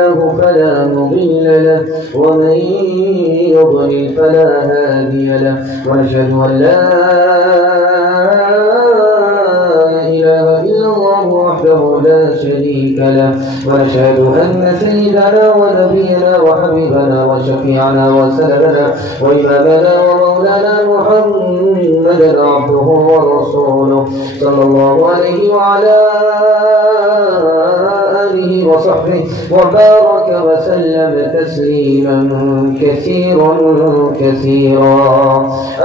له فلا مضل له ومن يضلل فلا هادي له وأشهد أن لا إله إلا الله وحده لا شريك له وأشهد أن سيدنا ونبينا وحبيبنا وشفيعنا وسندنا وإمامنا ومولانا محمدا عبده ورسوله صلى الله عليه وعلى آله وصحبه وبارك وسلم تسليما كثيرا كثيرا.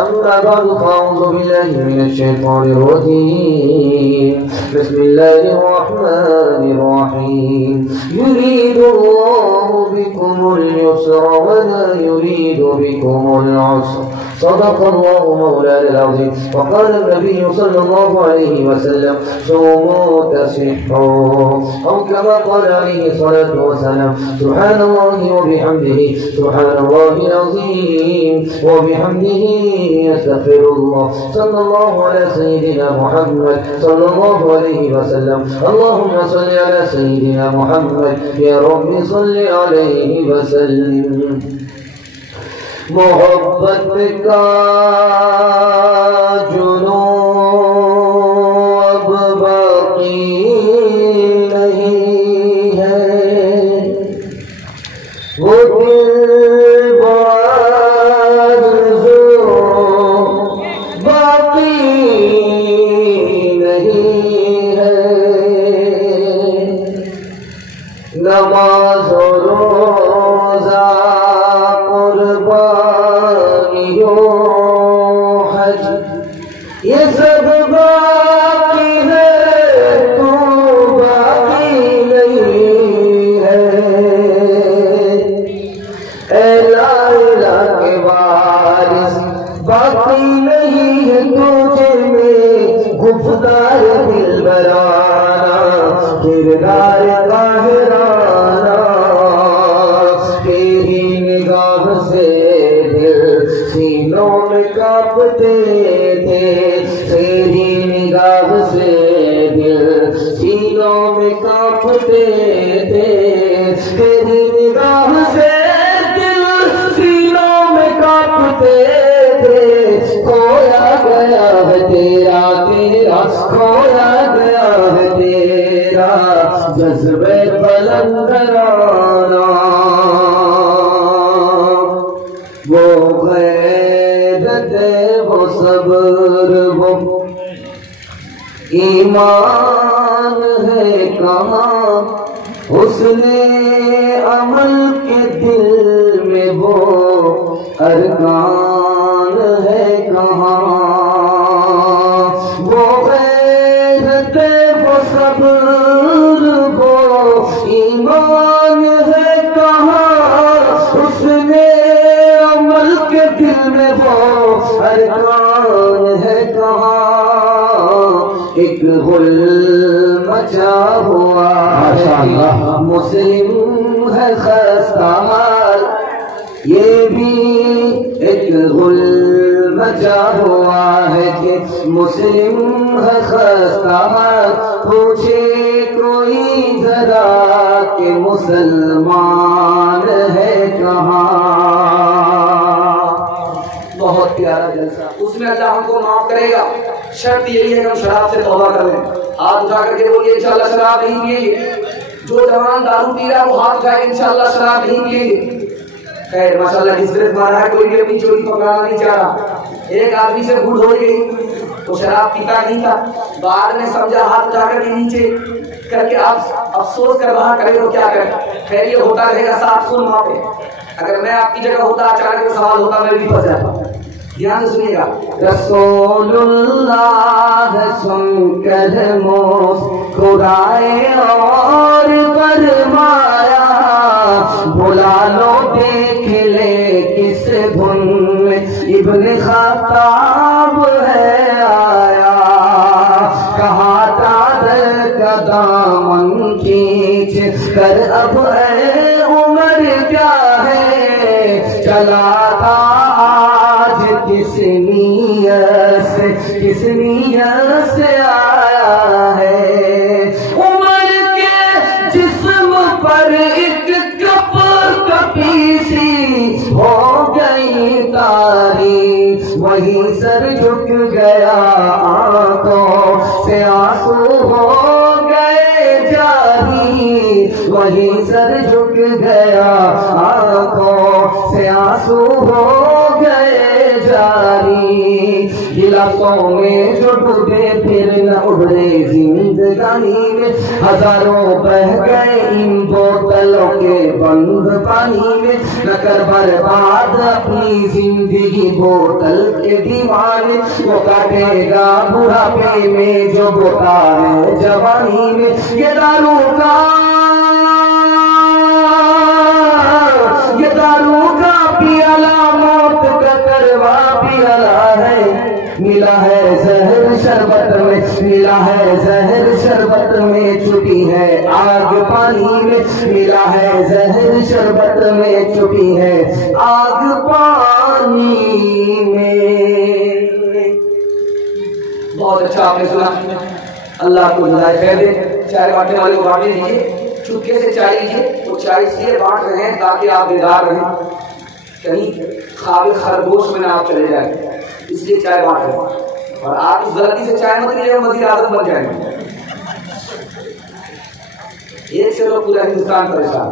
أما بعد فأعوذ بالله من الشيطان الرجيم. بسم الله الرحمن الرحيم. يريد الله بكم اليسر ولا يريد بكم العسر. صدق الله مولانا العظيم. وقال النبي صلى الله عليه وسلم صوموا تصحوا، أو كما قال عليه الصلاة والسلام سبحان الله وبحمده سبحان الله العظيم وبحمده يستغفر الله. صلى الله على سيدنا محمد صلى الله عليه وسلم. اللهم صل على سيدنا محمد يا رب صل عليه وسلم. محبت کا جنون اب باقی نہیں ہے، وہ دل بارزو باقی نہیں ہے. نماز و روزہ یہ سب باقی ہے، تو باقی نہیں ہے. اے لا الہ کے وارث باقی نہیں ہے تجھے میں، گفتار دلبرانہ کردار قاہرانہ. تیری نگاہ سے دل سینوں میں کانپتے تھے، تیری نگاہ سے دل سینوں میں کانپتے تھے، تیری نگاہ سے دل سینوں میں کانپتے تھے. کھویا گیا ہے تیرا تیرا کھویا گیا ہے تیرا جذبے بلندرانہ. وہ غیرت وہ صبر وہ ایمان ہے کہاں، حسن عمل کے دل میں وہ ارکان ہے کہاں. وہ غیرت وہ صبر وہ ایمان ہے کہاں، حسن عمل کے دل میں وہ ارکان ہے کہاں. ایک غل مچا ہوا ہے مسلم ہے خستہ حال، یہ بھی ایک غل مچا ہوا ہے کہ مسلم ہے خستہ حال. پوچھے کوئی ذرا کہ مسلمان ہے کہاں. بہت پیارا جلسہ، اس میں اللہ ہم کو معاف کرے گا. شرط یہی ہے کہ ہم شراب سے توبہ کر لیں. ہاتھ اٹھا کر کے بولیے انشاءاللہ شراب نہیں پیئیں گے. جو جوان دارو پی رہا ہے وہ ہاتھ اٹھائے انشاءاللہ شراب نہیں پیئیں گے. خیر ماشاءاللہ ڈسپلے مارا ہے، کوئی بھی اپنی چوری پکڑانا نہیں چاہ رہا. ایک آدمی سے بھول ہو گئی تو شراب پیتا نہیں تھا، بعد میں سمجھا ہاتھ اٹھا کر کے نیچے کر کے آپ افسوس کر رہا کرے تو کیا کرے. خیر یہ ہوتا رہے گا. ساتھ سن وہاں پہ اگر میں آپ کی جگہ ہوتا اچانک سوال ہوتا میں بھی پھنس جاتا. دھیان سے سنیے گا. رسول اللہ سن کر مسکرائے اور فرمایا بلا لو دیکھ لے کس دھن میں ابن خطاب ہے آیا. کہا تھا کا دامن کھینچ کر اب اے عمر کیا ہے چلا تھا آج کس نیت سے آیا ہے. عمر کے वहीं सर झुक गया, आंखों से आंसू हो गए जारी। गिलासों में जो डूबे फिर न उभरे जिंदगानी में, हजारों बह गए इन बोतलों के बंद पानी में। न कर बर्बाद अपनी जिंदगी बोतल के दीवाने, वो काटेगा बुढ़ापे में जो बोता है जवानी में। ये दारू का पियाला मौत का करवा पियाला है। मिला है जहर शरबत में, मिला है जहर शरबत में, छुपी है आग पानी में। मिला है जहर शरबत में, छुपी है आग पानी में। बहुत अच्छा आपने सुना। अल्लाह को जज़ाए खैर दे। चाय बांटने वाले को बांटने दीजिए, चुपके से चाय लीजिए। वो चाय इसलिए बांट रहे हैं ताकि आप बेदार रहें, कहीं ख्वाब खरगोश में ना आप चले जाए, इसलिए चाय बांट रहे हैं। और आप इस गलती से चाय मत लीजिएगा, वज़ीर आज़म बन जाएंगे। एक से तो पूरा हिंदुस्तान परेशान।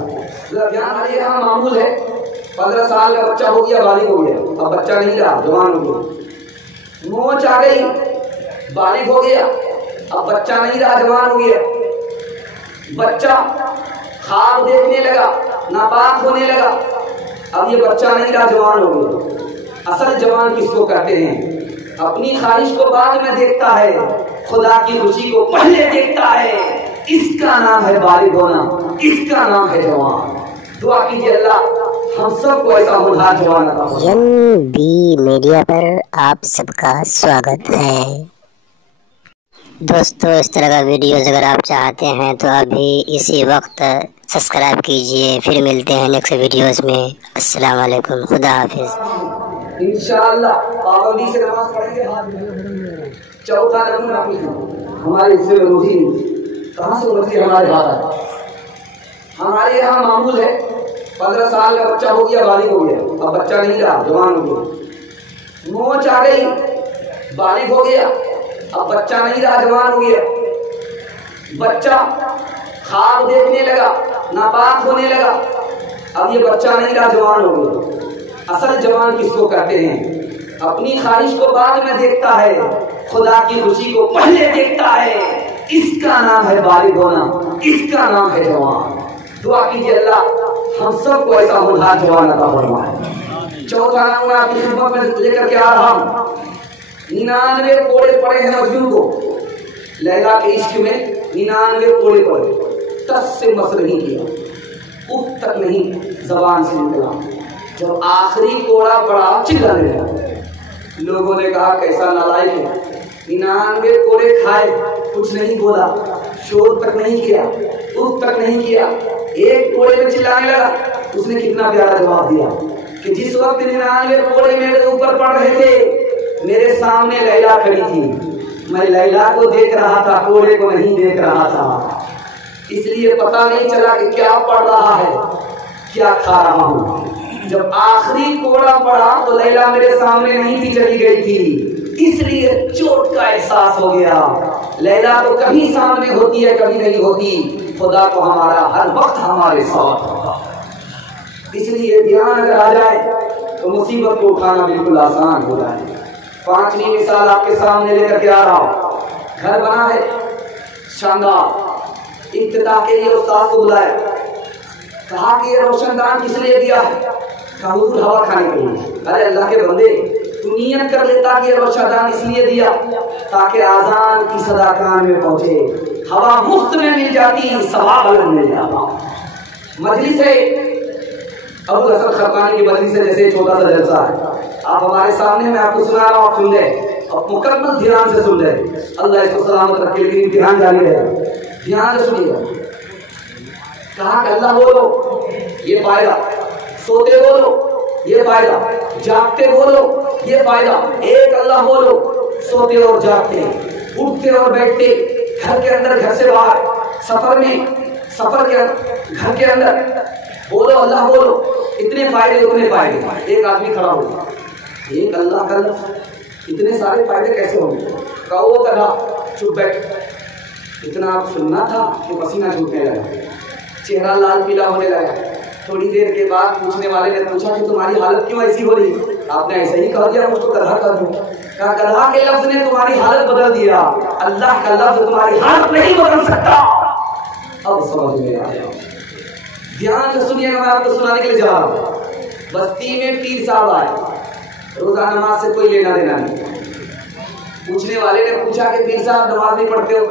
हमारे यहाँ मामूल है, 15 साल का बच्चा हो गया, बालिग हो गया। अब बच्चा नहीं रहा, जवान हो गया। मोच आ गई, बालिग हो गया। अब बच्चा नहीं रहा, जवान हो गया। बच्चा ख्वाब देखने लगा, नापाक होने लगा। अब ये बच्चा नहीं रहा, जवान हो गया। असल जवान किसको कहते हैं? अपनी ख्वाहिश को बाद में देखता है, खुदा की खुशी को पहले देखता है। इसका नाम है बालिग होना, इसका नाम है जवान। दुआ कीजिए अल्लाह हम सबको ऐसा होनहार जवान अता फरमाए। एनबी मीडिया पर आप सबका स्वागत है। दोस्तों, इस तरह का वीडियोस अगर आप चाहते हैं तो अभी इसी वक्त सब्सक्राइब कीजिए। फिर मिलते हैं नेक्स्ट वीडियोस में। अस्सलाम वालेकुम, खुदा हाफिज। इंशाअल्लाह पाबंदी से नमाज पढ़ेंगे। चौथा नमूना हमारे हिस्से में रोजी कहाँ से रोजी हमारे हाथ है। हमारे यहाँ मामूल है, 15 साल का बच्चा हो गया, बालिग हो गया। अब बच्चा नहीं रहा, जवान हो गया। मोच आ गई, बालिग हो गया। अब बच्चा नहीं रहा, जवान हो गया। बच्चा ख्वाब देखने लगा, नापाक होने लगा। अब ये बच्चा नहीं रहा, जवान हो गया। असल जवान किसको कहते हैं? अपनी ख्वाहिश को बाद में देखता है, खुदा की खुशी को पहले देखता है। इसका नाम है बालिग होना, इसका नाम है जवान। दुआ कीजिए अल्लाह हम सबको ऐसा होनहार जवान अता फरमाए। चौथा नमूना आपकी खिदमत में लेकर के आ रहा हूँ। 99 कोड़े पड़े हैं मजनू को, लैला के इश्क में 99 कोड़े पड़े। तस से मस नहीं किया, उफ तक नहीं जबान से निकला। जब आखिरी कोड़ा पड़ा चिल्लाने लगा। लोगों ने कहा कैसा नालायक है, 99 कोड़े खाए, कुछ नहीं बोला, शोर तक नहीं किया, उफ तक नहीं किया। एक कोड़े में चिल्लाने लगा। उसने कितना प्यारा जवाब दिया कि जिस वक्त 99 कोड़े मेरे ऊपर पड़ रहे थे, मेरे सामने लैला खड़ी थी। मैं लैला को देख रहा था, कोड़े को नहीं देख रहा था। इसलिए पता नहीं चला कि क्या पड़ रहा है, क्या खा रहा हूँ। जब आखिरी कोड़ा पड़ा तो लैला मेरे सामने नहीं थी, चली गई थी। इसलिए चोट का एहसास हो गया। लैला तो कभी सामने होती है, कभी नहीं होती। खुदा को हमारा हर वक्त हमारे साथ होगा। इसलिए ध्यान अगर आ जाए तो मुसीबत को उठाना बिल्कुल आसान हो जाए। 5वीं मिसाल आपके सामने लेकर के आ रहा हूँ। घर बना है शानदार, इफ्तिताह के लिए उस्ताद को बुलाया। कहा कि ये रोशनदान किस लिए दिया है? कहा हुजूर हवा खाने के लिए। अरे अल्लाह के बंदे, तू नियत कर लेता कि ये रोशनदान इसलिए दिया ताकि आजान की सदा कान में पहुंचे। हवा मुफ्त में मिल जाती, सवाब अलग मिल जाता। मजलिस है अबू हसन खरकानी की मजलिस है, जैसे छोटा सा जलसा है। आप हमारे सामने, मैं आपको सुना रहा हूँ, आप सुन ले और मुकम्मल ध्यान से सुन ले। अल्लाह इसको सलामत रखे, लेकिन ध्यान जारी है, ध्यान से सुनिएगा। कहा कि अल्लाह बोलो, ये फायदा। सोते बोलो, ये फायदा। जागते बोलो, ये फायदा। एक अल्लाह बोलो, सोते और जागते, उठते और बैठते, घर के अंदर, घर से बाहर, सफर में, सफर के घर के अंदर बोलो, अल्लाह बोलो। इतने फायदे, उतने फायदे। एक आदमी खड़ा होगा, एक अल्लाह का लफ्ज़, इतने सारे फायदे कैसे होंगे? कहो कहा चुप बैठ। इतना आप सुनना था कि पसीना छूटने लगा। चेहरा लाल पीला होने लगा। थोड़ी देर के बाद पूछने वाले ने पूछा कि तुम्हारी हालत क्यों ऐसी हो रही? आपने ऐसे ही कह दिया मुझको गधा कर दूं। कहा गधा के लफ्ज ने तुम्हारी हालत बदल दिया, अल्लाह का लफ्ज तुम्हारी हालत नहीं बदल सकता। अब समझ में आया। ध्यान से सुनिएगा, मैं आपको सुनाने के लिए जा रहा हूँ। बस्ती में पीर साहब आए, रोजा नमाज से कोई लेना देना नहीं। पूछने वाले ने पूछा कि पीर साहब नमाज नहीं पढ़ते हो?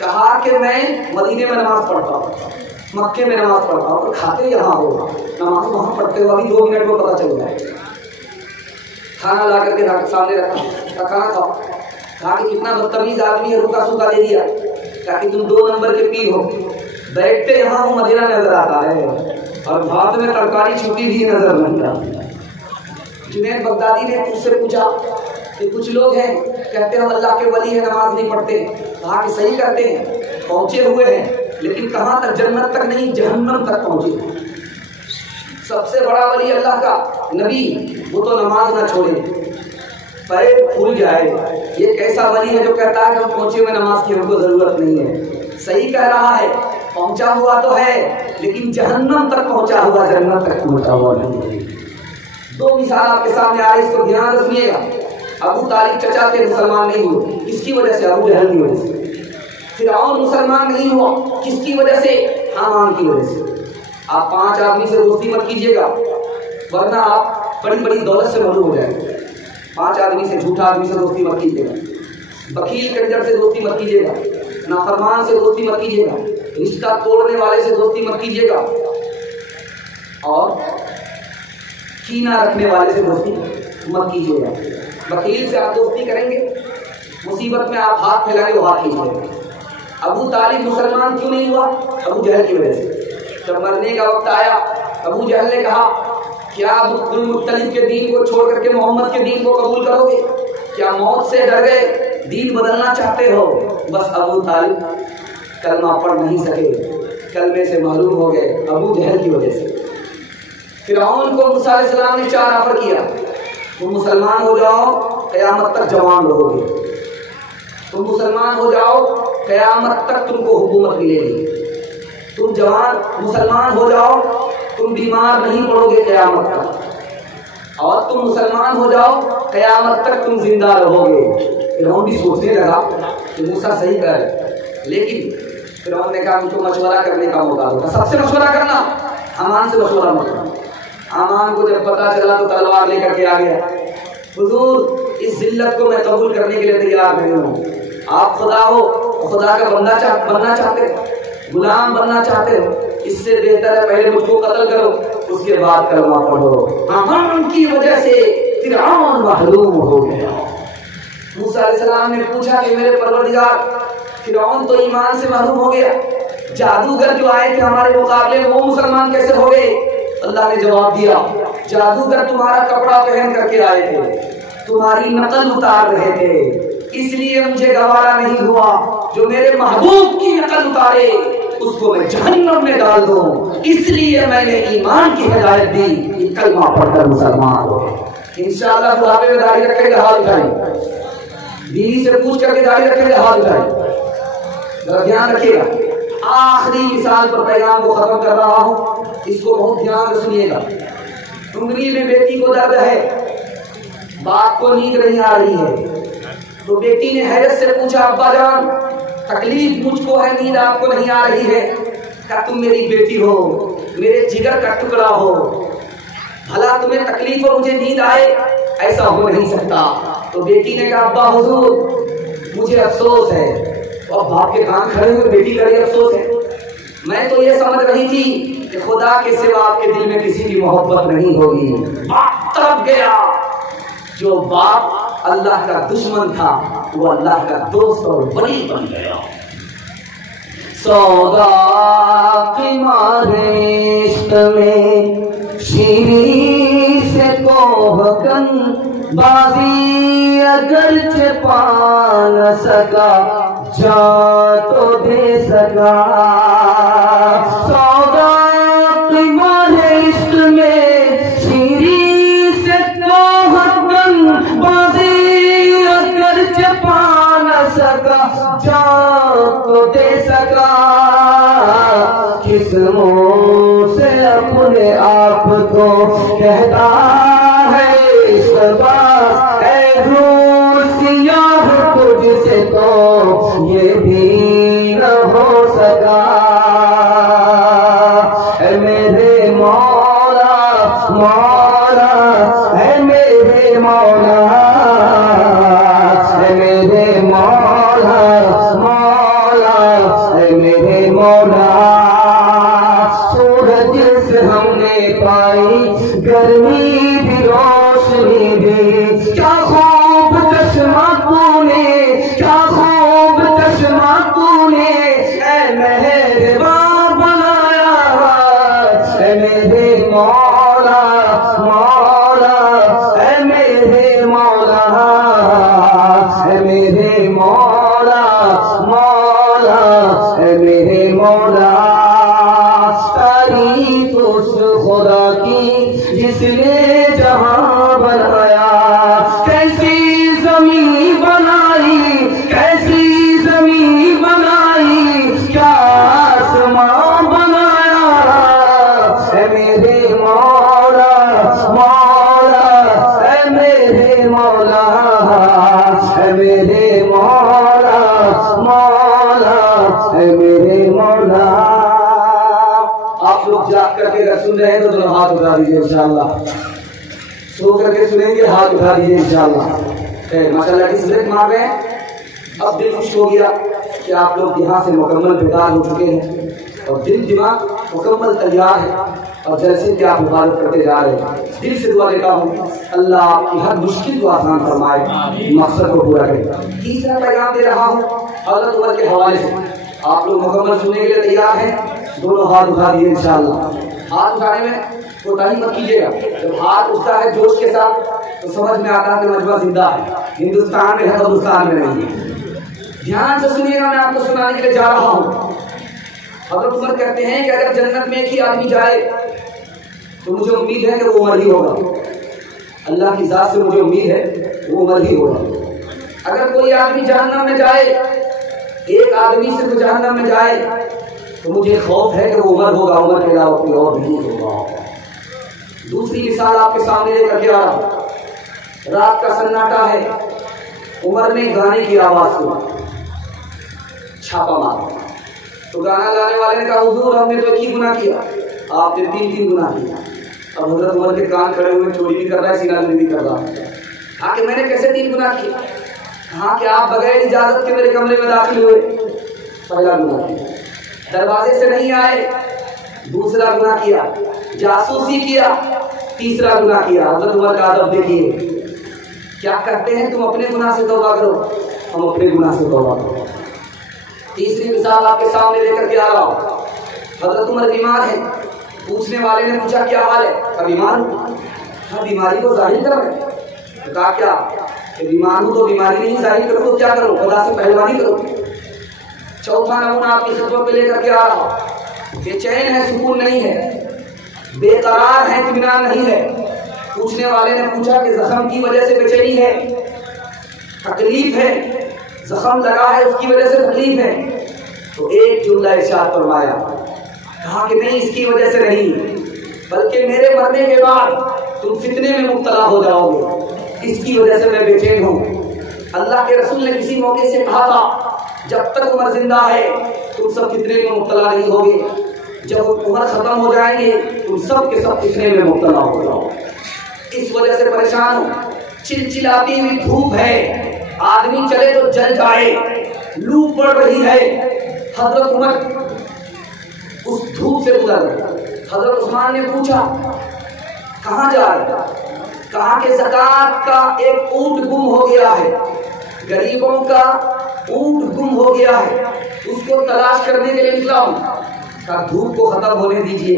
कहा कि मैं मदीने में नमाज पढ़ता हूँ, मक्के में नमाज पढ़ता हूँ, तो खाते यहाँ हो, नमाज वहां पढ़ते हो, अभी 2 मिनट में पता चल जाए। खाना ला करके सामने रखा, खाना खाओ। कहा कि कितना बदतमीज आदमी है, रुका सूखा दे दिया। कहा कि तुम 2 नंबर के पीर हो, बैठते यहाँ हो मदीना नजर आता है और भात में तरकारी छुपी भी नजर नहीं आती। जुनैद बगदादी ने उससे पूछा कि कुछ लोग हैं कहते हैं अल्लाह के वली है, नमाज नहीं पढ़ते। कहा कि सही करते हैं, पहुंचे हुए हैं, लेकिन कहां तक? जन्नत तक नहीं, जहन्नम तक पहुंचे। सबसे बड़ा वली अल्लाह का नबी, वो तो नमाज ना छोड़े, पैर फूल जाए। ये कैसा वली है जो कहता है कि हम पहुंचे हुए नमाज की हमको जरूरत नहीं है? सही कह रहा है, पहुंचा हुआ तो है, लेकिन जहन्नम तक पहुंचा हुआ, जन्नत तक पहुंचा हुआ नहीं है। 2 मिसाल आपके सामने आ रही, इसको ध्यान से सुनिएगा। अबू तालिब चचा थे, मुसलमान नहीं हुए, किसकी वजह से? अबू जहल की वजह से। फिरऔन मुसलमान नहीं हुआ, किसकी वजह से? हामान की वजह से। आप 5 आदमी से दोस्ती मत कीजिएगा, वरना आप बड़ी बड़ी दौलत से मरूम हो जाएंगे। 5 आदमी से, झूठा आदमी से दोस्ती मत कीजिएगा, वकील कंजर से दोस्ती मत कीजिएगा, नाफरमान से दोस्ती मत कीजिएगा, रिश्ता तोड़ने वाले से दोस्ती मत कीजिएगा, और कीना रखने वाले से दोस्ती मत कीजिएगा। वकील से आप दोस्ती करेंगे, मुसीबत में आप हाथ फैलाएंगे, वो हाथ खींचेंगे। अबू तालिब मुसलमान क्यों नहीं हुआ? अबू जहल की वजह से। जब मरने का वक्त आया, अबू जहल ने कहा क्या अब्दुल मुत्तलिब के दीन को छोड़ करके मोहम्मद के दीन को कबूल करोगे? क्या मौत से डर गए, दीन बदलना चाहते हो? बस अबू तालिब कलमा पढ़ नहीं सके, कलमे से महरूम हो गए अबू जहल की वजह से। फिरऔन को मूसा अलैहिस्सलाम ने 4 ऑफर किया, तुम मुसलमान हो जाओ, क़यामत तक जवान रहोगे। तुम मुसलमान हो जाओ, क़यामत तक तुमको हुकूमत मिलेगी। तुम जवान मुसलमान हो जाओ, तुम बीमार नहीं पड़ोगे क़यामत तक। और तुम मुसलमान हो जाओ, क़यामत तक तुम जिंदा रहोगे। फिरौन भी सोचने लगा कि मूसा सही कह रहे, लेकिन फिरौन ने कहा मुझको मशवरा करने का मौका दो। सबसे मशवरा करना, हामान से मशवरा मत करना। हामान को जब पता चला तो तलवार लेकर के आ गया, हुजूर इस जिल्लत को मैं कबूल करने के लिए तैयार नहीं हूँ। आप खुदा हो, खुदा का बनना चाहते हो, गुलाम बनना चाहते हो, इससे बेहतर है पहले मुझको कत्ल करो, उसके बाद कलमा पढ़ो। हामान की वजह से फिरऔन महरूम हो गया। मूसा अलैहिस्सलाम ने पूछा कि मेरे परवरदिगार, फिरऔन तो ईमान से महरूम हो गया, जादूगर जो आए थे हमारे मुकाबले में वो मुसलमान कैसे हो गए? अल्लाह ने जवाब दिया, जादूगर तुम्हारा कपड़ा पहन करके आए थे, तुम्हारी नकल उतार रहे थे, इसलिए मुझे गवारा नहीं हुआ जो मेरे महबूब की नकल उतारे उसको मैं जहन्नम में डाल दूं, इसलिए मैंने ईमान की हिदायत दी कि कलमा पढ़कर मुसलमान हो। इंशाअल्लाह बुढ़ापे में दाढ़ी रखेंगे, हाथ उठाएं, बीवी से पूछ करके दाढ़ी रखेंगे, हाथ उठाएं। जरा ध्यान रखिएगा, आखिरी मिसाल पर पैगाम को खत्म कर रहा हूं, इसको बहुत ध्यान से सुनिएगा। उंगली में बेटी को दर्द है, बाप को नींद नहीं आ रही है, तो बेटी ने हैरत से पूछा अब्बा जान तकलीफ मुझको है, नींद आपको नहीं आ रही है? क्या तुम मेरी बेटी हो, मेरे जिगर का टुकड़ा हो, भला तुम्हें तकलीफ हो मुझे नींद आए? ऐसा हो नहीं सकता। तो बेटी ने कहा अब्बा हुजूर मुझे अफसोस है। और बाप के कान खड़े हुए, बेटी का ये अफसोस है, मैं तो ये समझ रही थी कि खुदा के सिवा आपके दिल में किसी की मोहब्बत नहीं होगी। बाप तड़प गया, जो बाप अल्लाह का दुश्मन था वो अल्लाह का दोस्त और वली बन गया। सौदा की मारिश्त में शीरी से कोहकन बाजी अगरचे पा न सका, जा तो दे सका। सौदा की मारिश्त में शीरी से कोहकन बाजी अगरचे पा न सका, जा तो दे सका। किस जिस्मों से अपने आप को कहता है इस बात ऐ रूसिया तुझसे तो ये भी न हो सका। ऐ मेरे मौला मौला, ऐ मेरे मौला, ऐ मेरे मौला मौला, ऐ मेरे मौला। सूरज से हमने पाई गर्मी भी रोशनी भी, क्या खूब चश्मा तूने, क्या खूब चश्मा तूने ऐ मेहरबान बनाया। ऐ मेरे मौला मौला, ऐ मेरे मौला, ऐ मेरे मौला मौला, ऐ मेरे मौला। तारीफ उस खुदा की जिसने जहां बनाया, कैसी जमीन बनाई, कैसी जमीन बनाई, क्या आसमां बनाया। ऐ मेरे मौला मौला, ऐ मेरे मौला, ऐ मेरे मौला मौला, ऐ मेरे मौला। आप लोग जाग करके अगर सुन रहे हैं तो दोनों हाथ उठा दीजिए इंशाअल्लाह। सो करके सुनेंगे, हाथ उठा दीजिए इंशाअल्लाह। माशाअल्लाह की सुन्नत मार रहे हैं। अब दिल खुश हो गया कि आप लोग यहाँ से मुकम्मल बेदार हो चुके हैं और दिल दिमाग मुकम्मल तैयार है और जैसे कि आप इबादत करते जा रहे हैं। दिल से दुआ देता हूँ अल्लाह आपकी हर मुश्किल को आसान फरमाए, मकसद को पूरा करे। तीसरा पैगाम दे रहा हूँ हज़रत उमर के हवाले से। आप लोग मुकम्मल सुनने के लिए तैयार हैं? दोनों हाथ उठा दिए इंशाअल्लाह। हाथ उठाने में कोताही मत कीजिएगा। जब हाथ उठता है जोश के साथ तो समझ में आता है कि मजमा जिंदा है, हिंदुस्तान में है, हिंदुस्तान में नहीं है। ध्यान से सुनिएगा, मैं आपको सुनाने के लिए जा रहा हूँ। हज़रत उमर कहते हैं कि अगर जन्नत में एक ही आदमी जाए तो मुझे उम्मीद है कि वो उमर ही होगा। अल्लाह की ज़ात से मुझे उम्मीद है वो उमर ही होगा। अगर कोई आदमी जहन्नम में जाए, एक आदमी सिर्फ जहन्नम में जाए, तो मुझे खौफ है कि वो उमर होगा, उमर के अलावा कोई और नहीं होगा। दूसरी मिसाल आपके सामने लेकर के आ रहा हूं। रात का सन्नाटा है, उमर ने गाने की आवाज सुनी, छापा मारा। तो गाना गाने वाले ने कहा हुजूर हमने तो एक ही गुनाह किया, आपने 3 गुनाह किया। अब हजरत उमर के कान खड़े हुए, चोरी भी कर रहा है, सीना भी कर रहा है। हाँ कि मैंने कैसे 3 गुनाह किए? हाँ कि आप बगैर इजाजत के मेरे कमरे में दाखिल हुए, पहला गुनाह किया। दरवाजे से नहीं आए, दूसरा गुनाह किया। जासूसी किया, तीसरा गुनाह किया। हजरत उमर का अदब देखिए, क्या कहते हैं, तुम अपने गुनाह से तौबा करो, हम अपने गुनाह से तौबा करो। तीसरी मिसाल आपके सामने लेकर के आ रहा हूं। हजरत उमर बीमार है, पूछने वाले ने पूछा क्या हाल है? क्या बीमार हूं? हाँ, बीमारी को जाहिर कर रहे। तो कहा क्या बीमार हूं तो बीमारी नहीं जाहिर करो तो क्या करो? खुदा से पहलवानी करो। चौथा नमूना आपकी खिदमत में लेकर के आ रहा हूं। बेचैन है, सुकून नहीं है, बेकरार है, इत्मीनान नहीं है। पूछने वाले ने पूछा कि जख्म की वजह से बेचैनी है, तकलीफ है, जख्म लगा है उसकी वजह से तकलीफ है। तो एक जुमला इरशाद फरमाया, कहा कि नहीं, इसकी वजह से नहीं, बल्कि मेरे मरने के बाद तुम फितने में मुब्तला हो जाओगे, इसकी वजह से मैं बेचैन हूँ। अल्लाह के रसूल ने किसी मौके से कहा था जब तक उमर जिंदा है तुम सब फितने में मुब्तला नहीं होगे, जब उमर खत्म हो जाएंगे तुम सब के सब फितने में मुब्तला हो जाओ। इस वजह से परेशान हो। चिलचिलाती हुई धूप है, आदमी चले तो जल जाए, लू पड़ रही है। हजरत उमर उस धूप से गुजर गए। हजरत उस्मान ने पूछा कहाँ जा रहे? कहा कि ज़कात का एक ऊंट गुम हो गया है, गरीबों का ऊंट गुम हो गया है, उसको तलाश करने के लिए निकला हूं। कहा धूप को खत्म होने दीजिए,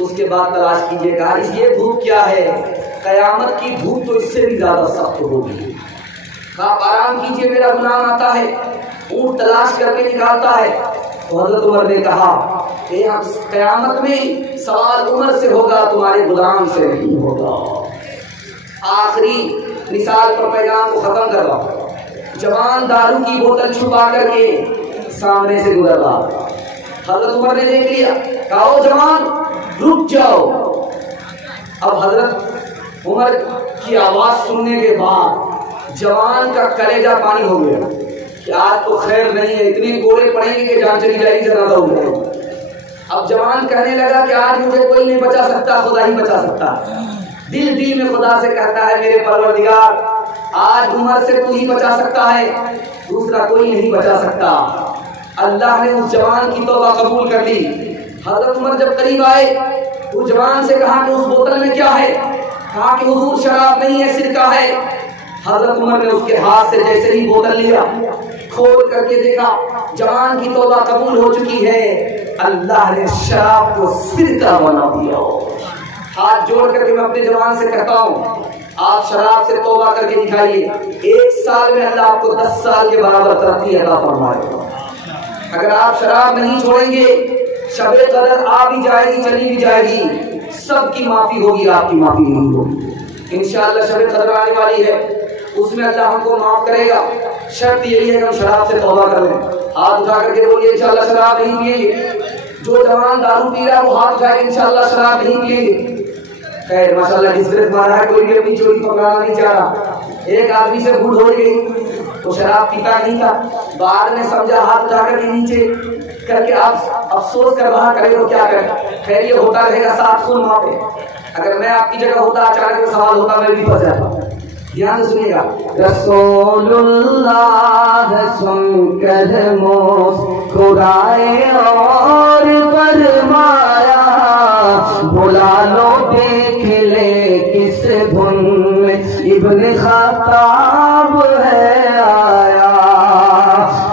उसके बाद तलाश कीजिए। कहा ये धूप क्या है? कयामत की धूप तो इससे भी ज्यादा सख्त होगी। कहा आराम कीजिए, मेरा गुलाम आता है, ऊंट तलाश करके निकालता है। तो हजरत उमर ने कहा कि कयामत में सवाल उमर से होगा, तुम्हारे गुलाम से नहीं होगा। आखिरी मिसाल पर पैगाम को खत्म कर रहा हूं। जवान दारू की बोतल छुपा करके सामने से गुजर रहा, حضرت عمر نے دیکھ لیا، کہا جوان رک جاؤ۔ اب حضرت عمر کی آواز سننے کے بعد جوان کا کلیجہ پانی ہو گیا کہ آج تو خیر نہیں ہے، اتنے کوڑے پڑیں گے کہ جان چلی جائے گی، جنازہ ہو جائے گا۔ اب جوان کہنے لگا کہ آج مجھے کوئی نہیں بچا سکتا، خدا ہی بچا سکتا۔ دل دل میں خدا سے کہتا ہے میرے پروردگار آج عمر سے تو ہی بچا سکتا ہے، دوسرا کوئی نہیں بچا سکتا۔ اللہ نے اس جوان کی توبہ قبول کر لی۔ حضرت عمر جب قریب آئے تو جوان سے کہا کہ اس بوتل میں کیا ہے؟ کہا کہ حضور شراب نہیں ہے، سرکہ ہے۔ حضرت عمر نے اس کے ہاتھ سے جیسے ہی بوتل لیا، کھول کر کے دیکھا جوان کی توبہ قبول ہو چکی ہے، اللہ نے شراب کو سرکہ بنا دیا۔ ہاتھ جوڑ کر کے میں اپنے جوان سے کہتا ہوں آپ شراب سے توبہ کر کے دکھائیے، 1 سال میں اللہ آپ کو 10 سال کے برابر ترقی عطا فرمائے گا۔ اگر آپ شراب نہیں چھوڑیں گے، شب قدر آ بھی جائے گی، چلی بھی جائے گی، سب کی معافی ہوگی، آپ کی معافی نہیں ہوگی۔ انشاءاللہ شب قدر آنے والی ہے، اس میں اللہ ہم کو معاف کرے گا۔ شرط یہی ہے کہ ہم شراب سے توبہ کر لیں۔ ہاتھ اٹھا کر کے بولیے انشاءاللہ شراب نہیں پیئیں گے۔ جو جوان دارو پی رہا ہے وہ ہاتھ اٹھائے انشاءاللہ شراب نہیں پیئیں گے۔ خیر ماشاءاللہ جس طرح مارا ہے، کوئی بھی اپنی چوری پکڑانا نہیں چاہ رہا۔ ایک آدمی سے بھول ہو گئی، وہ شراب پیتا نہیں تھا، بعد میں سمجھا ہاتھ اٹھا کر کے نیچے کر کے آپ افسوس کر رہا کرے تو کیا کرے؟ خیر یہ ہوتا رہے گا، ساتھ خون وہاں پہ۔ اگر میں آپ کی جگہ ہوتا، اچانک سوال ہوتا، میں بھی پھنس جاتا۔ دھیان سے سنیے گا۔ رسول اللہ سن کر مسکرائے اور فرمایا بلا لو دیکھ لے کس دھن میں ابن خطاب ہے آیا،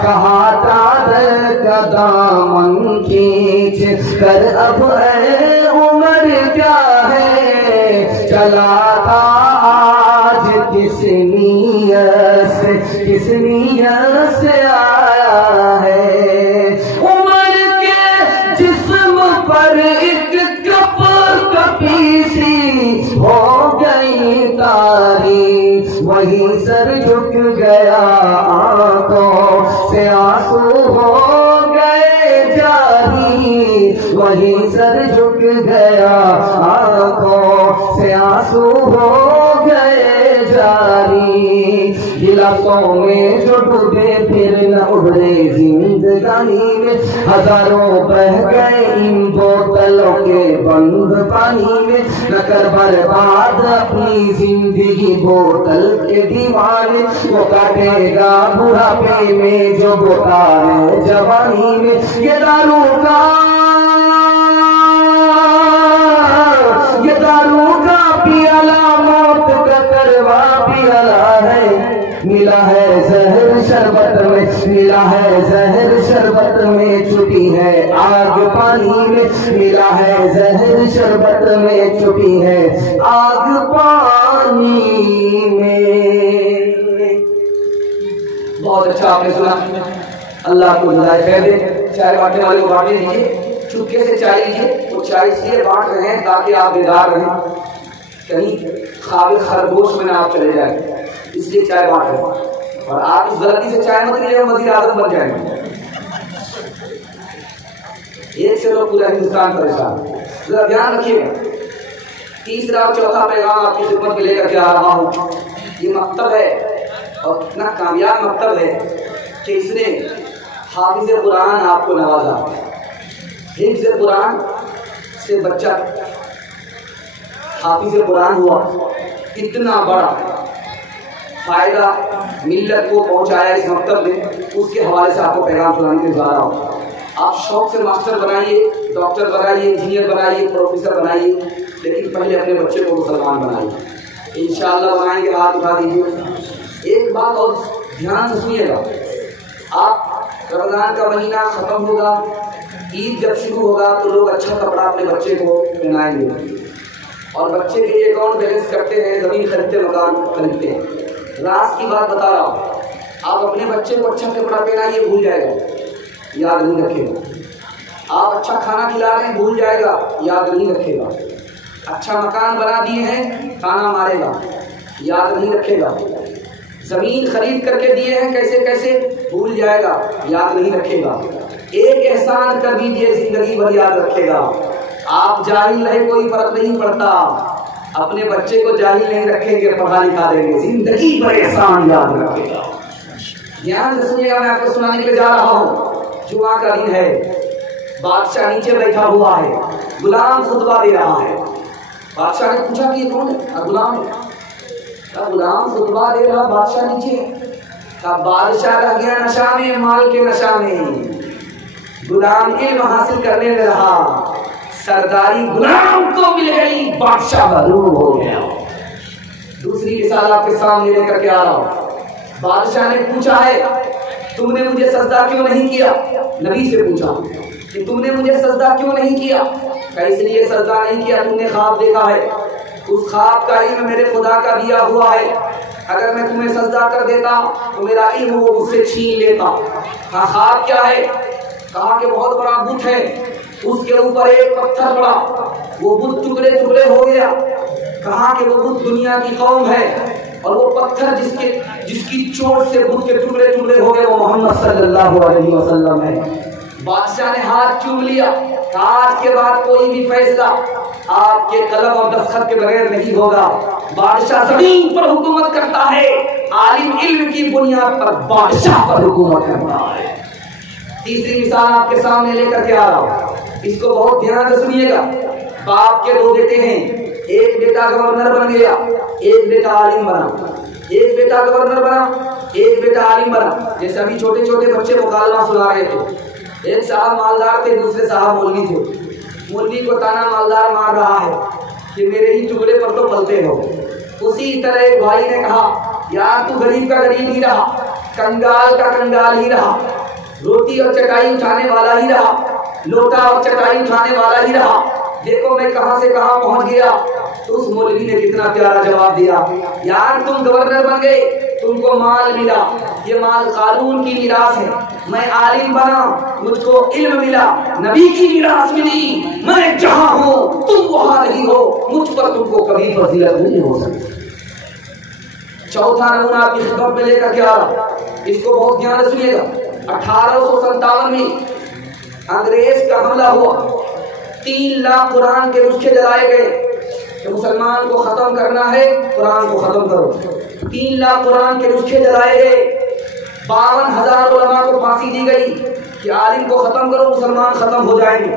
کہا دادر کا دامن کھینچ کر اب اے عمر کیا ہے چلا تھا کس نیت سے آیا ہے۔ عمر کے جسم پر ایک کپ کپی سی ہو گئی تاری، وہی سر جھک گیا، آنکھوں سے آنسو ہو گئے جاری، وہی سر جھک گیا، آنکھوں سے آنسو ہو گئے جاری، گلاسوں میں جو ڈوبے پھر نہ ابھرے زندگانی میں، ہزاروں بہ گئے ان بوتلوں کے بند پانی میں، نہ کر برباد اپنی زندگی بوتل کے دیوانے، وہ کاٹے گا بڑھاپے میں جو بوتا ہے جوانی میں، یہ دارو کا پیالہ موت کا کروا پیالہ ہے، ملا ہے زہر شربت میں، ملا ہے زہر شربت میں، چھپی ہے آگ پانی میں، ملا ہے زہر شربت میں، چھپی ہے آگ پانی میں۔ بہت اچھا آپ نے سنا، اللہ کو جزائے خیر دے۔ چائے بانٹنے والے کو بانٹنے دیجیے، چپکے سے چائے لیجیے، وہ چائے اس لیے بانٹ رہے ہیں تاکہ آپ بیدار رہیں، کہیں خواب خرگوش میں نہ آپ چلے جائیں، اس لیے چائے بانٹ رہے ہیں۔ اور آپ اس غلطی سے چائے مت لیجیے، وزیر اعظم بن جائیں گے، ایک سے تو پورا ہندوستان پریشان۔ ذرا دھیان رکھیے گا۔ تیسرا اور چوتھا پیغام آپ کی خدمت میں لے کر کے آ رہا ہوں۔ یہ مکتب ہے اور اتنا کامیاب مکتب ہے کہ اس نے حافظ قرآن آپ کو نوازا۔ حفظ قرآن سے بچہ حافظ قرآن ہوا، اتنا بڑا فائدہ ملت کو پہنچایا اس مکتب نے، اس کے حوالے سے آپ کو پیغام سنانے کے جا رہا ہوں۔ آپ شوق سے ماسٹر بنائیے، ڈاکٹر بنائیے، انجینئر بنائیے، پروفیسر بنائیے، لیکن پہلے اپنے بچے کو مسلمان بنائیے۔ انشاءاللہ بنائیں گے، ہاتھ اٹھا دیجیے۔ ایک بات اور دھیان سے سنیے گا، آپ رمضان کا مہینہ ختم ہوگا، عید جب شروع ہوگا تو لوگ اچھا کپڑا اپنے بچے کو پہنائیں گے، اور بچے کے لیے اکاؤنٹ بیلنس کرتے ہیں، زمین خریدتے، مکان خریدتے ہیں۔ راز کی بات بتا رہا ہوں، آپ اپنے بچے کو اچھا کپڑا پہنائیے، بھول جائے گا، یاد نہیں رکھے گا۔ آپ اچھا کھانا کھلا رہے ہیں، بھول جائے گا، یاد نہیں رکھے گا۔ اچھا مکان بنا دیے ہیں، تانا مارے گا، یاد نہیں رکھے گا۔ زمین خرید کر کے دیے ہیں، کیسے کیسے، بھول جائے گا، یاد نہیں رکھے گا۔ ایک احسان کر دیجئے زندگی بھر یاد رکھے گا. آپ جاہل رہے کوئی فرق نہیں پڑتا، اپنے بچے کو جاہل نہیں رکھیں گے، پڑھا لکھا دیں گے، زندگی بھر احسان یاد رکھے گا. دھیان سے سنیے گا، میں آپ کو سنانے کے لیے جا رہا ہوں. جمعہ کا دن ہے، بادشاہ نیچے بیٹھا ہوا ہے، غلام خطبہ دے رہا ہے. بادشاہ نے پوچھا کہ یہ کون ہے؟ غلام ہے. غلام خطبہ دے رہا، بادشاہ نیچے ہے. بادشاہ رہ گیا نشہ میں، مال کے نشہ میں. غلام علم حاصل کرنے میں رہا، سرداری غلام کو مل گئی، بادشاہ محروم ہو گیا. دوسری مثال آپ کے سامنے لے کر کے آ رہا ہوں. بادشاہ نے پوچھا ہے تم نے مجھے سجدہ کیوں نہیں کیا؟ نبی سے پوچھا کہ تم نے مجھے سجدہ کیوں نہیں کیا؟ کہ اس لیے سجدہ نہیں کیا تم نے خواب دیکھا ہے، اس خواب کا علم میرے خدا کا دیا ہوا ہے، اگر میں تمہیں سجدہ کر دیتا تو میرا علم وہ مجھ سے چھین لیتا. ہاں خواب کیا ہے؟ کہا کہ بہت بڑا بت ہے، اس کے اوپر ایک پتھر پڑا، وہ بت ٹکڑے ٹکڑے ہو گیا. کہا کہ وہ بت دنیا کی قوم ہے، اور وہ پتھر جس کی چوٹ سے بت کے ٹکڑے ٹکڑے ہو گئے وہ محمد صلی اللہ علیہ وسلم ہے. بادشاہ نے ہاتھ چوم لیا، آج کے بعد کوئی بھی فیصلہ آپ کے قلم اور دستخط کے بغیر نہیں ہوگا. بادشاہ زمین پر حکومت کرتا ہے، عالم علم کی بنیاد پر بادشاہ پر حکومت کرتا ہے. تیسری مثال آپ کے سامنے لے کر کے آ رہا ہوں، اس کو بہت دھیان سے سنیے گا. باپ کے دو بیٹے ہیں، ایک بیٹا گورنر بن گیا، ایک بیٹا عالم بنا. ایک بیٹا گورنر بنا، ایک بیٹا عالم بنا. جیسے ابھی چھوٹے چھوٹے بچے مکالمہ سنا رہے تھے، ایک صاحب مالدار تھے، دوسرے صاحب مولوی تھے. مولوی کو تانا مالدار مار رہا ہے کہ میرے ہی ٹکڑے پر تو پلتے ہو. اسی طرح ایک بھائی نے کہا یار تو غریب کا غریب ہی رہا، کنگال کا کنگال ہی رہا، روٹی اور چٹائی اٹھانے والا ہی رہا، لوٹا اور چٹائی اٹھانے والا ہی رہا، دیکھو میں کہاں سے کہاں پہنچ گیا. تو اس مولوی نے کتنا پیارا جواب دیا، یار تم گورنر بن گئے، تم کو مال ملا، یہ مال قارون کی میراث ہے. میں عالم بنا، مجھ کو علم ملا، نبی کی میراث ملی. میں جہاں ہوں تم وہاں نہیں ہو، مجھ پر تم کو کبھی فضیلت نہیں ہو سکتی. چوتھا نمونہ آپ کی خدمت میں لے کر کے آ رہا، اس کو بہت دھیان سے سنیے گا. 1857 میں انگریز کا حملہ ہوا، 3 لاکھ قرآن کے نسخے جلائے گئے کہ مسلمان کو ختم کرنا ہے قرآن کو ختم کرو. 3 لاکھ قرآن کے نسخے جلائے گئے. 52,000 علماء کو پھانسی دی گئی کہ عالم کو ختم کرو مسلمان ختم ہو جائیں گے،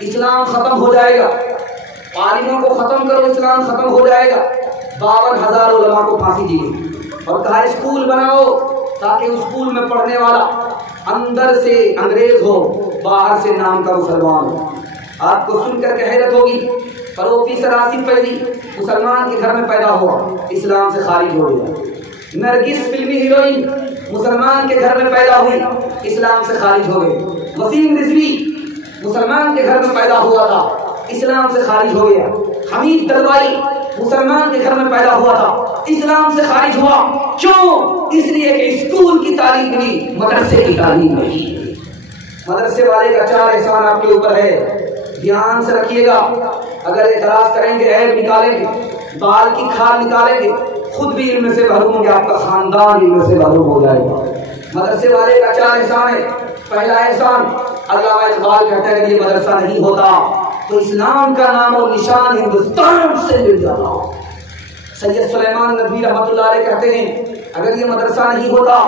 اسلام ختم ہو جائے گا. عالموں کو ختم کرو اسلام ختم ہو جائے گا. 52,000 علماء کو پھانسی دی گئی اور کہا اسکول بناؤ تاکہ اسکول میں پڑھنے والا اندر سے انگریز ہو، باہر سے نام کا مسلمان ہو. آپ کو سن کر کے حیرت ہوگی، پروفیسر آصف فیضی مسلمان کے گھر میں پیدا ہوا، اسلام سے خارج ہو گیا. نرگس فلمی ہیروئن مسلمان کے گھر میں پیدا ہوئی، اسلام سے خارج ہو گئے. وسیم رضوی مسلمان کے گھر میں پیدا ہوا تھا، اسلام سے خارج ہو گیا. حمید دلوائی مسلمان کے گھر میں پیدا ہوا تھا، اسلام سے خارج ہوا. کیوں؟ اس لیے کہ اسکول کی تعلیم ملی، مدرسے کی تعلیم نہیں. مدرسے والے کا 4 احسان آپ کے اوپر ہے، دھیان سے رکھیے گا. اگر اعتراض کریں گے، عیب نکالیں گے، بال کی کھال نکالیں گے، خود بھی علم سے محروم ہوں گے، آپ کا خاندان علم سے محروم ہو جائے گا. مدرسے والے کا 4 احسان ہے. پہلا احسان، علامہ اقبال کہتے ہیں کہ یہ مدرسہ نہیں ہوتا تو اسلام کا نام و نشان ہندوستان سے مٹ جاتا. سید سلیمان ندوی رحمۃ اللہ علیہ کہتے ہیں اگر یہ مدرسہ نہیں ہوتا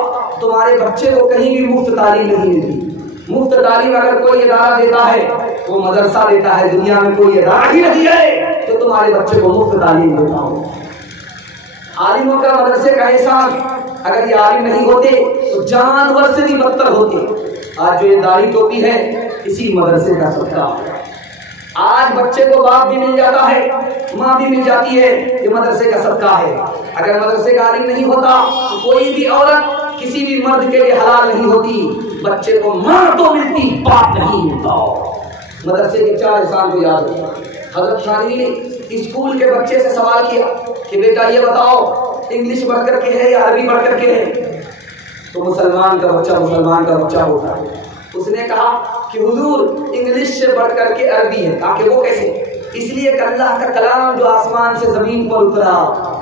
تمہارے بچے کو کہیں بھی مفت تعلیم نہیں ملتی. مفت تعلیم اگر کوئی ادارہ دیتا ہے وہ مدرسہ دیتا ہے، دنیا میں کوئی ادارہ ہی نہیں ہے تو تمہارے بچے کو مفت تعلیم دیتا ہو. عالموں کا مدرسے کا احسان، اگر یہ عالم نہیں ہوتے تو جانور سے بھی بدتر ہوتے. آج جو یہ داڑھی ٹوپی ہے اسی مدرسے کا صدقہ. آج بچے کو باپ بھی مل جاتا ہے، ماں بھی مل جاتی ہے، یہ مدرسے کا صدقہ ہے. اگر مدرسے کا عالم نہیں ہوتا تو کوئی بھی عورت کسی بھی مرد کے لیے حلال نہیں ہوتی. بچے کو ماں تو ملتی، باپ نہیں ملتا. مدرسے کے 4 احسان کو یاد رکھنا. حضرت تھانوی نے اسکول کے بچے سے سوال کیا کہ بیٹا یہ بتاؤ انگلش پڑھ کر کے ہے یا عربی پڑھ کر کے ہے؟ تو مسلمان کا بچہ ہوتا ہے. اس نے کہا کہ حضور انگلش سے بڑھ کر کے عربی ہے. کہا کہ وہ کیسے؟ اس لیے کہ اللہ کا کلام جو آسمان سے زمین پر اترا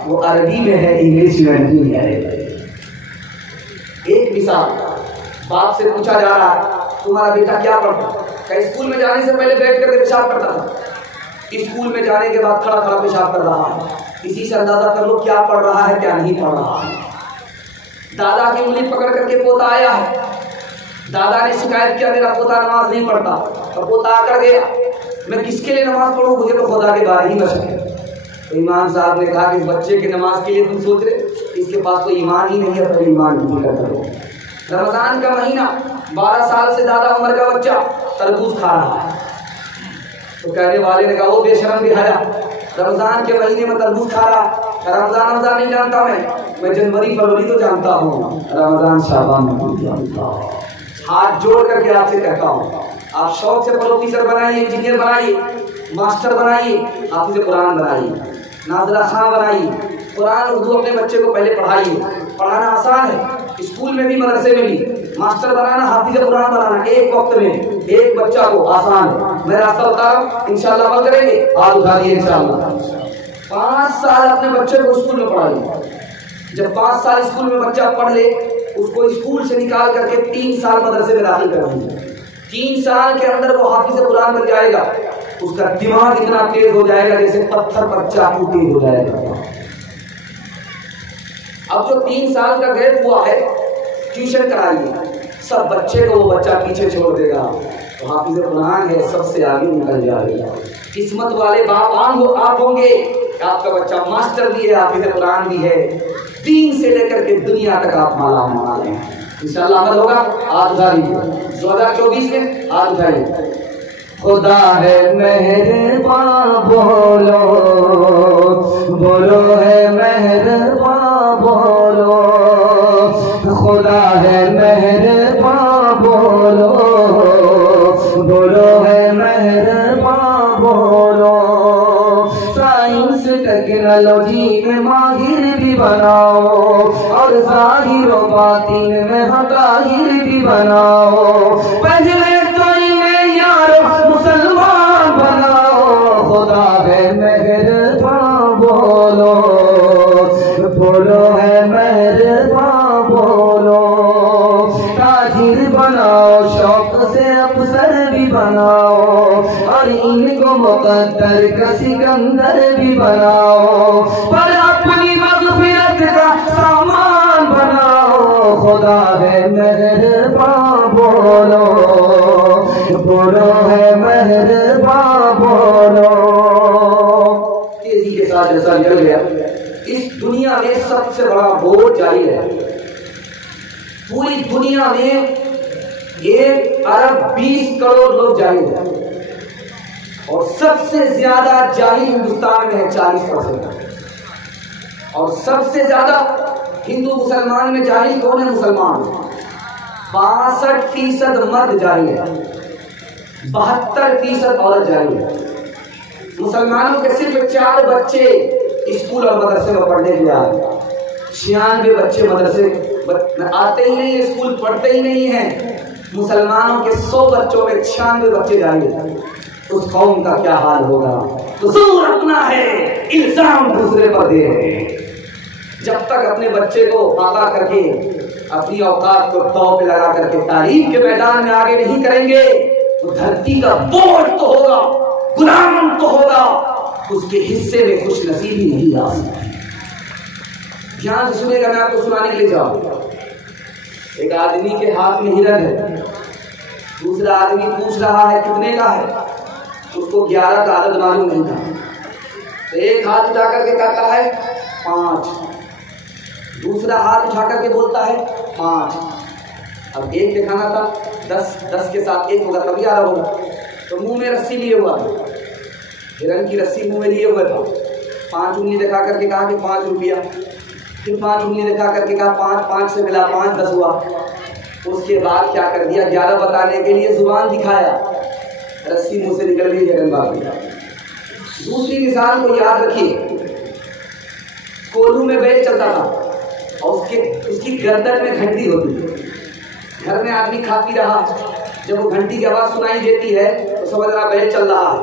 وہ عربی میں ہے، انگلش میں نہیں ہے. ایک مثال، باپ سے پوچھا جا رہا ہے तुम्हारा बेटा क्या पढ़ता है? स्कूल में जाने से पहले बैठ करके पेशाब करता था, स्कूल में जाने के बाद खड़ा खड़ा पेशाब कर रहा है। इसी से अंदाजा कर लो क्या पढ़ रहा है क्या नहीं पढ़ रहा है। दादा की उंगली पकड़ करके पोता आया है, दादा ने शिकायत किया मेरा पोता नमाज नहीं पढ़ता, और पोता आकर गया, मैं किसके लिए नमाज पढ़ूं, मुझे तो खुदा के बारे ही में शक है। तो इमाम साहब ने कहा कि इस बच्चे की नमाज के लिए तुम सोच रहे, इसके पास तो ईमान ही नहीं है, पहले ईमान की फिक्र करो। रमजान का महीना, 12 साल से ज्यादा उम्र का बच्चा तरबूज खा रहा है, तो कहने वाले ने कहा वो बेशरम भी आया, रमजान के महीने में तरबूज खा रहा, रमजान नहीं जानता मैं जनवरी फरवरी तो जानता हूँ, रमजान शाबान नहीं जानता। हाथ जोड़ करके आपसे कहता हूँ, आप शौक से प्रोफेसर बनाइए, इंजीनियर बनाइए, मास्टर बनाइए, हाफिज कुरान बनाइए, नाज़िरा खां बनाइए, कुरान उर्दू अपने बच्चे को पहले पढ़ाइए। पढ़ाना आसान है, स्कूल में भी मदरसे में भी। मास्टर बनाना, हाफिज कुरान बनाना एक वक्त में एक बच्चा को आसान है। मैं रास्ता बता रहा हूँ, इंशाल्लाह अमल करेंगे, हाथ उठा दिए इंशाल्लाह। 5 साल अपने बच्चे को स्कूल में पढ़ाइए। जब 5 साल स्कूल में बच्चा पढ़ ले, उसको स्कूल से निकाल करके 3 साल मदरसे में दाखिल कराइए। 3 साल के अंदर वो हाफिज कुरान बन जाएगा, उसका दिमाग इतना तेज हो जाएगा जैसे पत्थर पर चाकू तेज हो जाएगा। अब जो 3 साल का गैप हुआ है, ट्यूशन कराइए, सब बच्चे को वो बच्चा पीछे छोड़ देगा, तो हाफिज कुरान है, सबसे आगे निकल जाएगा। किस्मत वाले बाप आप होंगे, आपका बच्चा मास्टर भी है, हाफिज कुरान भी है, दीन से लेकर के दुनिया तक आप माला माल हैं। इंशाल्लाह अमल होगा। हाथ उठा लीजिए, 2024 में हाथ उठाइए। खुदा है मेहरबान, बोलो बोलो है मेहरबान, बोलो खुदा है मेहरबान, बोलो बोलो है मेहरबान, बोलो साइंस टेक्नोलॉजी में माहिर भी बनाओ, और ज़ाहिर व बातिन में हताहिर भी बनाओ। पहले तो इन्हें यार मुसलमान बनाओ, खुदा है मेहरबान, बोलो बोलो है मेहरबान, बोलो ताजिर बनाओ, शौक से अफसर भी बनाओ, और इनको मुकद्दर का सिकंदर भी बनाओ, पर अपनी मग़फ़िरत का सामान बनाओ। खुदा है मेहरबान, बोलो बोलो है मेहरबान, बोलो। तेजी के साथ जैसा निकल गया, इस दुनिया में सबसे बड़ा बोझ जाहिल है। पूरी दुनिया में 1 अरब 20 करोड़ लोग जाहिल हैं, और सबसे ज्यादा जाहिल हिंदुस्तान में है 40%, और सबसे ज्यादा हिंदू मुसलमान में जाहिल कौन है? मुसलमान। 62% मर्द जाहिल है, 72% औरत जाहिल है। मुसलमानों के सिर्फ 4 बच्चे स्कूल और मदरसे में पढ़ने के लिए आए, 96 बच्चे मदरसे आते ही नहीं, स्कूल पढ़ते ही नहीं हैं। मुसलमानों के 100 बच्चों में 96 बच्चे जाहिल, उस कौम का क्या हाल होगा? कसूर अपना है, इल्जाम दूसरे पर दे रहे हैं। जब तक अपने बच्चे को आगा करके, अपनी औकात को दांव पे लगा करके तालीम के मैदान में आगे नहीं करेंगे, तो धरती का बोझ तो होगा, गुलाम तो होगा, उसके हिस्से में कुछ नसीबी नहीं आ सकता। ध्यान से सुनेगा, मैं आपको सुनाने के लिए जाऊं। एक आदमी के हाथ में हिरन है, दूसरा आदमी पूछ रहा है कितने का है, उसको 11 का आदत मालूम नहीं था, तो एक हाथ उठा करके कहता है 5, दूसरा हाथ उठा करके बोलता है 5। अब एक दिखाना था, 10 के साथ 1 होगा तभी आ रहा होगा, तो मुंह में रस्सी लिए हुआ था, हिरन की रस्सी मुंह में लिए हुए था। 5 उंगली दिखा करके कहा कि 5 रुपया, फिर 5 उंगली दिखा करके कहा 5 से मिला 5, 10 हुआ। उसके बाद क्या कर दिया, 11 बताने के लिए जुबान दिखाया, रस्सी मुंह से निकल गई, हिरन भाग गया। दूसरी मिसाल को याद रखिए, कोल्हू में बैल चलता था, और उसकी गर्दन में घंटी होती थी। घर में आदमी खा पी रहा, जब वो घंटी की आवाज सुनाई देती है तो समझ रहा बैल चल रहा है,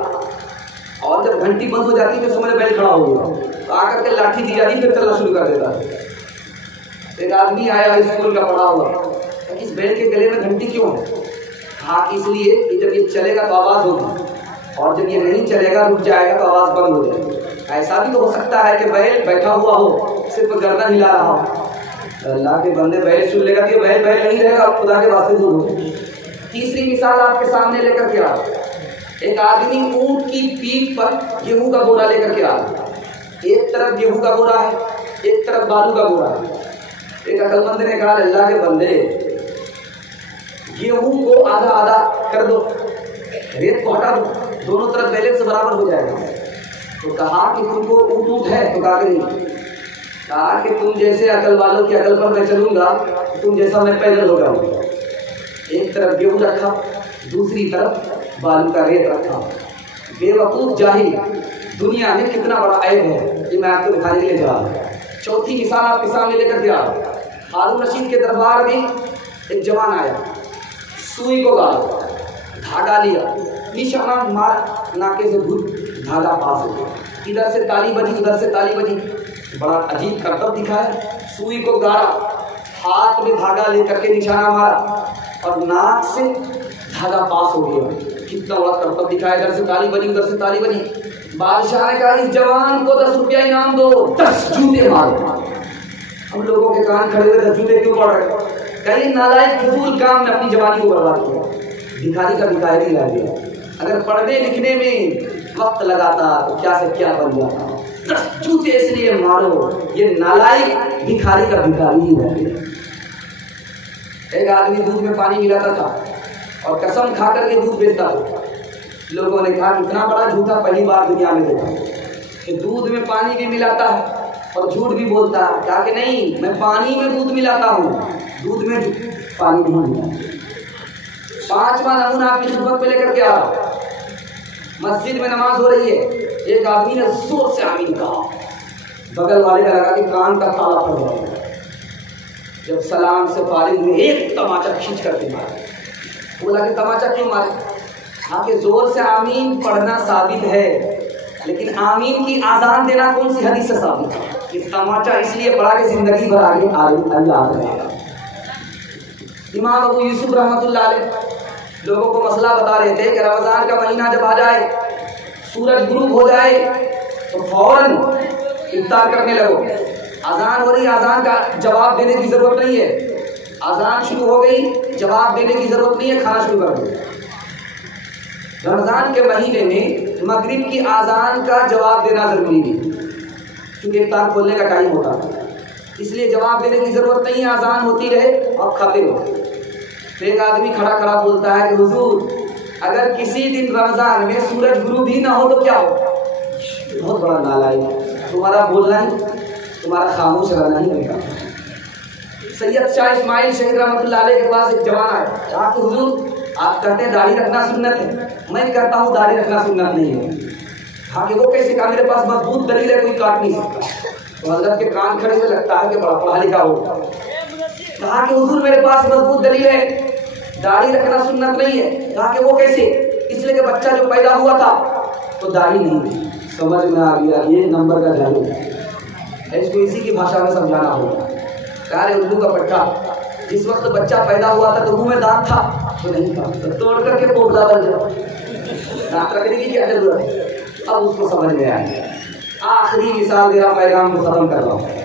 और जब घंटी बंद हो जाती है तो समझ बैल खड़ा हो गया, तो आकर के लाठी दी जाती, फिर चलना शुरू कर देता है। एक आदमी आया स्कूल का पढ़ा हुआ, इस बैल के गले में घंटी क्यों है? कहा कि इसलिए कि जब ये चलेगा तो आवाज होगी, और जब ये नहीं चलेगा रुक जाएगा तो आवाज बंद हो जाएगी। ऐसा भी तो हो सकता है कि बैल बैठा हुआ हो, सिर्फ गर्दन हिला रहा हो, अल्लाह के बंदे बैल सुन लेगा कि बैल बैल नहीं रहेगा, खुदा के वास्ते दूर हो। तीसरी मिसाल आपके सामने लेकर के आ, एक आदमी ऊंट की पीठ पर गेहूं का बोरा लेकर के आ, एक तरफ गेहूं का बोरा है, एक तरफ बालू का बोरा है। एक अकलमंद ने कहा, अल्लाह के बंदे गेहूं को आधा आधा कर दो, रेत को हटा दो, दोनों तरफ बैलेंस बराबर हो जाएगा। तो कहा कि तुमको ऊंट ऊंट है? तो कहा कि नहीं। कहा कि तुम जैसे अकल वालों की अकल पर मैं चलूंगा, तुम जैसा मैं पैदल हो जाऊंगा। एक तरफ गेहूं रखा, दूसरी तरफ बालू का रेत रखा। बेवकूफ जाहिल, दुनिया में कितना बड़ा ऐब है ये मैं आपको दिखाने के लिए जा रहा हूँ। चौथी मिसाल आपके सामने लेकर के आ रहा हूँ। हारून रशीद के दरबार में एक जवान आया, सुई को गाला, धागा लिया, निशाना मारा, नाके से भूत धागा पास हो गया, इधर से ताली बजी, उधर से ताली बजी, बड़ा अजीब करतब दिखाया। सुई को गाड़ा, हाथ में धागा लेकर के निशाना मारा और नाक से धागा पास हो गया। कितना बड़ा करतब दिखाया, इधर से ताली बजी, उधर से ताली बजी। बादशाह ने कहा, इस जवान को 10 रुपया इनाम दो, 10 जूते मारो। हम लोगों के कान खड़े हुए, 10 जूते क्यों पड़ रहे? कहीं नालायक फिजूल काम में अपनी जवानी को बर्बाद किया, भिखारी का भिखारी रह गया। अगर पढ़ने लिखने में वक्त लगाता तो क्या से क्या बन जाता। 10 जूते इसलिए मारो, ये नालायक भिखारी का भिखारी ही रह गया। एक आदमी दूध में पानी मिलाता था और कसम खा करके दूध बेचता था। लोगों ने कहा, कितना बड़ा झूठा, पहली बार दुनिया में देखा कि दूध में पानी भी मिलाता है और झूठ भी बोलता है। कहा कि नहीं, मैं पानी में दूध मिलाता हूँ, दूध में पानी नहीं मिलाता। 5वां नमूना आपकी खिदमत में लेकर के आ रहा हूं। मस्जिद में नमाज हो रही है, एक आदमी ने जोर से आमीन कहा, बगल वाले का लगा कि कान का ताला फट जाएगा। जब सलाम से फारिग हुए, एक तमाचा खींच करके मारा। बोला कि तमाचा क्यों मारे? हाँ, कि जोर से आमीन पढ़ना साबित है, लेकिन आमीन की आजान देना कौन सी हदीस से साबित है? कि तमाचा इसलिए पढ़ा कि जिंदगी भर आगे अल्लाह रहेगा। इमाम अबू यूसुफ रहमतुल्लाह अलैह लोगों को मसला बता रहे थे कि रमजान का महीना जब आ जाए, सूरज गुरूब हो जाए तो फौरन इफ्तार करने लगो। अजान हो रही, अजान का जवाब देने की जरूरत नहीं है, अजान शुरू हो गई, जवाब देने की जरूरत नहीं है, खाना शुरू कर दो। रमजान के महीने में मगरिब की अजान का जवाब देना जरूरी नहीं, क्योंकि इफ्तार खोलने का टाइम होता है, इसलिए जवाब देने की जरूरत नहीं है, अजान होती रहे और खाते रहो। तो एक आदमी खड़ा खड़ा बोलता है कि हुजूर, अगर किसी दिन रमजान में सूरज गुरूब भी ना हो तो क्या हो? बहुत बड़ा नालायक, तुम्हारा बोलना ही, तुम्हारा खामोश रहना ही नहीं। सैयद शाह इस्माइल शहीद रहमतुल्लाह अलैह के पास एक जवान आया, कहा कि हुजूर, आप कहते हैं दाढ़ी रखना सुन्नत है, मैं कहता हूँ दाढ़ी रखना सुन्नत नहीं है। कहा कि वो कैसे? कहा मेरे पास मजबूत दलील है, कोई काट नहीं सकता। तो हजरत के कान खड़े हुए, लगता है कि बड़ा पढ़ा लिखा होगा। कहा कि हुजूर, मेरे पास मजबूत दलील है, दाढ़ी रखना सुन्नत नहीं है। कहा कि वो कैसे? इसलिए कि बच्चा जो पैदा हुआ था तो दाढ़ी नहीं थी। समझ में आ गया, ये नंबर का जादू है, इसको इसी की भाषा में समझाना होगा। कहा रे उर्दू का पट्टा, जिस वक्त बच्चा पैदा हुआ था तो मुंह में दांत था तो नहीं था, तो तोड़ करके पोपला बन जाओ, दांत रखने की क्या जरूरत है? अब उसको समझ में आया। आखिरी मिसाल दे रहा, पैगाम को खत्म कर रहा हूँ।